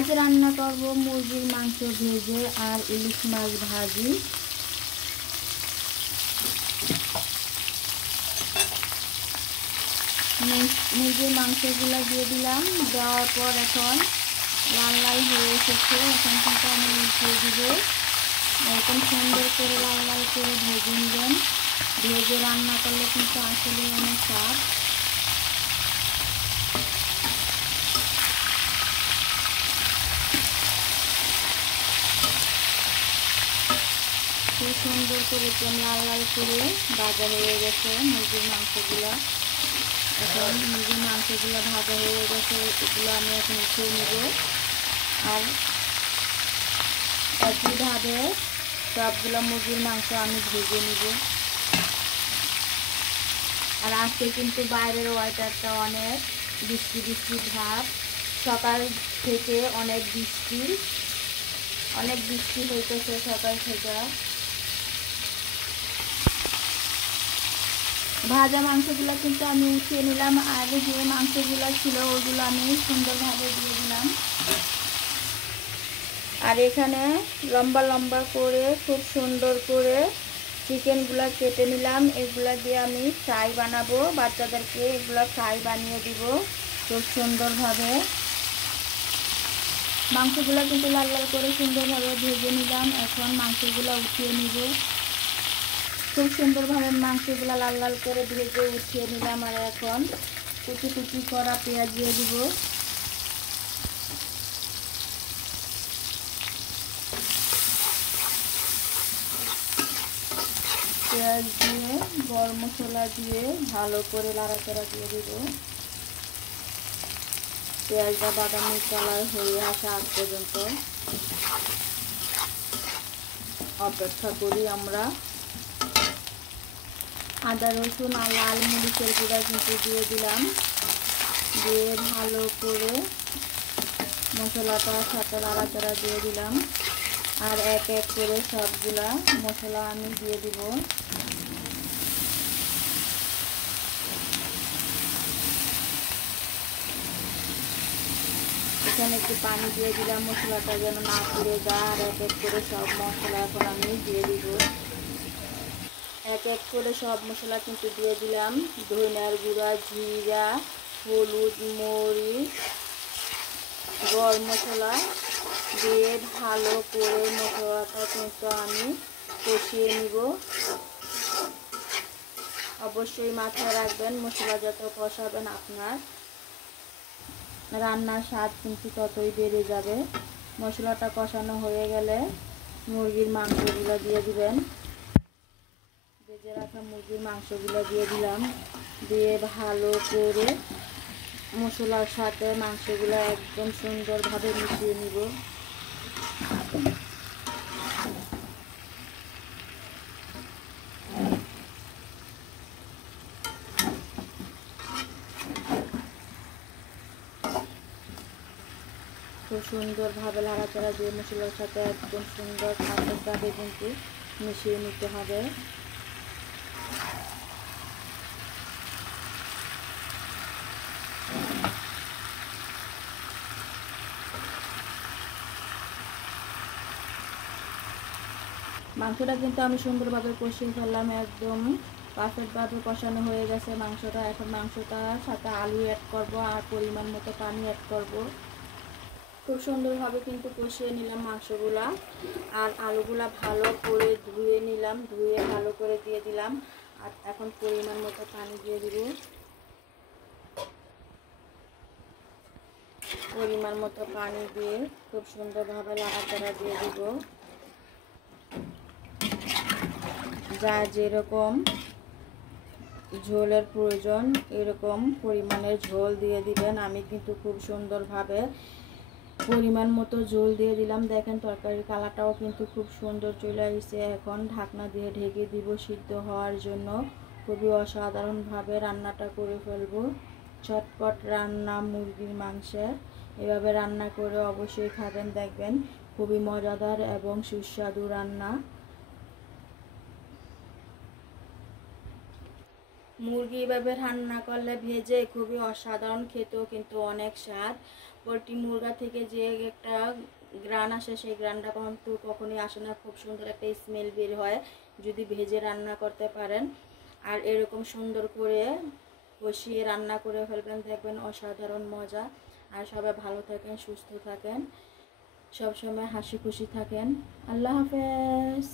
আজ রান্না করব মুরগির মাংস ভেজে আর ইলিশ মাছ ভাজি। মুরগির মাংসগুলো দিয়ে দিলাম, দেওয়ার পর এখন লাল লাল হয়ে এসেছে। এখন কিন্তু আমি উঠিয়ে দিব। এরকম সুন্দর করে লাল লাল করে ভেজে নেবেন। ভেজে রান্না করলে কিন্তু আসলে অনেক স্বাদ। খুব সুন্দর করে লাল লাল করে ভাজা হয়ে গেছে মুরগির মাংসগুলো। এখন মুরগির মাংসগুলো ভাজা হয়ে গেছে, এগুলো আমি এখন উঠিয়ে নেব। আর একইভাবে সবগুলো মুরগির মাংস আমি ভেজে নেব। আর আজকে কিন্তু বাইরের ওয়েদারটা অনেক বৃষ্টি বৃষ্টি ভাব। সকাল থেকে অনেক বৃষ্টি হইতেছে সকাল থেকে। ভাজা মাংসগুলো কিন্তু আমি উঠিয়ে নিলাম, আর যে মাংসগুলো ছিল ওগুলো আমি সুন্দরভাবে দিয়ে দিলাম। আর এখানে লম্বা লম্বা করে খুব সুন্দর করে চিকেনগুলো কেটে নিলাম। এগুলা দিয়ে আমি ফ্রাই বানাবো, বাচ্চাদেরকে এগুলো ফ্রাই বানিয়ে দিব খুব সুন্দরভাবে। মাংসগুলো কিন্তু লাল লাল করে সুন্দরভাবে ভেজে নিলাম। এখন মাংসগুলো উঠিয়ে নিব। খুব সুন্দরভাবে মাংসগুলো লাল লাল করে ভেজে উঠিয়ে নিলাম। আর এখন কুচি কুচি করা পেঁয়াজ দিয়ে দিব। পেঁয়াজ দিয়ে গরম মশলা দিয়ে ভালো করে নাড়াচাড়া দিয়ে দিব। পেঁয়াজটা বাদামি কালার হয়ে আসা আগ পর্যন্ত অপেক্ষা করি আমরা। আদা রসুন আর লাল মরিচের গুঁড়া কিন্তু দিয়ে দিলাম। দিয়ে ভালো করে মশলাটার সাথে নাড়াচাড়া দিয়ে দিলাম। আর এক এক করে সবগুলা মশলা আমি দিয়ে দিব। এখানে একটু পানি দিয়ে দিলাম মশলাটা যেন না পুড়ে যায়। আর এক এক করে সব মশলা এখন আমি দিয়ে দিব। এক এক করে সব মশলা কিন্তু দিয়ে দিলাম। ধনিয়ার গুঁড়া, জিরা, হলুদ, মরিচ, গরম মশলা দিয়ে ভালো করে মশলাটা কিন্তু আমি কষিয়ে নিব। অবশ্যই মাথায় রাখবেন, মশলা যত কষাবেন আপনার রান্নার স্বাদ কিন্তু ততই বেড়ে যাবে। মশলাটা কষানো হয়ে গেলে মুরগির মাংসগুলো দিয়ে দিবেন। ভেজে রাখা মুরগির মাংসগুলো দিয়ে দিলাম। দিয়ে ভালো করে মশলার সাথে মাংসগুলো একদম সুন্দরভাবে মিশিয়ে নিব। খুব সুন্দরভাবে নাড়াচাড়া দিয়ে মশলার সাথে একদম সুন্দর ভাবে কিন্তু মিশিয়ে নিতে হবে। মাংসটা কিন্তু আমি সুন্দরভাবে কষিয়ে ফেললাম, একদম পারফেক্টভাবে কষানো হয়ে গেছে মাংসটা। এখন মাংসটার সাথে আলু অ্যাড করব আর পরিমাণ মতো পানি অ্যাড করব। খুব সুন্দরভাবে কিন্তু কষিয়ে নিলাম মাংসগুলা। আর আলুগুলা ভালো করে ধুয়ে নিলাম, ধুয়ে ভালো করে দিয়ে দিলাম। আর এখন পরিমাণ মতো পানি দিয়ে দিব। পরিমাণ মতো পানি দিয়ে খুব সুন্দরভাবে নাড়াচাড়া দিয়ে দিব। যার যেরকম ঝোলের প্রয়োজন এরকম পরিমাণের ঝোল দিয়ে দিবেন। আমি কিন্তু খুব সুন্দরভাবে পরিমাণ মতো ঝোল দিয়ে দিলাম। দেখেন তরকারির কালারটাও কিন্তু খুব সুন্দর চলে আসছে। এখন ঢাকনা দিয়ে ঢেকে দিব সিদ্ধ হওয়ার জন্য। খুবই অসাধারণভাবে রান্নাটা করে ফেলবো। চটপট রান্না মুরগির মাংসের। এভাবে রান্না করে অবশ্যই খাবেন, দেখবেন খুবই মজাদার এবং সুস্বাদু রান্না। মুরগি এভাবে রান্না করলে ভেজে খুবই অসাধারণ, খেতেও কিন্তু অনেক স্বাদ। পোলট্রি মুরগা থেকে যে একটা গ্রান আসে সেই গ্রানটা কিন্তু কখনোই আসে না। খুব সুন্দর একটা স্মেল বের হয় যদি ভেজে রান্না করতে পারেন। আর এরকম সুন্দর করে কষিয়ে রান্না করে ফেলবেন, দেখবেন অসাধারণ মজা। আর সবাই ভালো থাকেন, সুস্থ থাকেন, সবসময় হাসি খুশি থাকেন। আল্লাহ হাফেজ।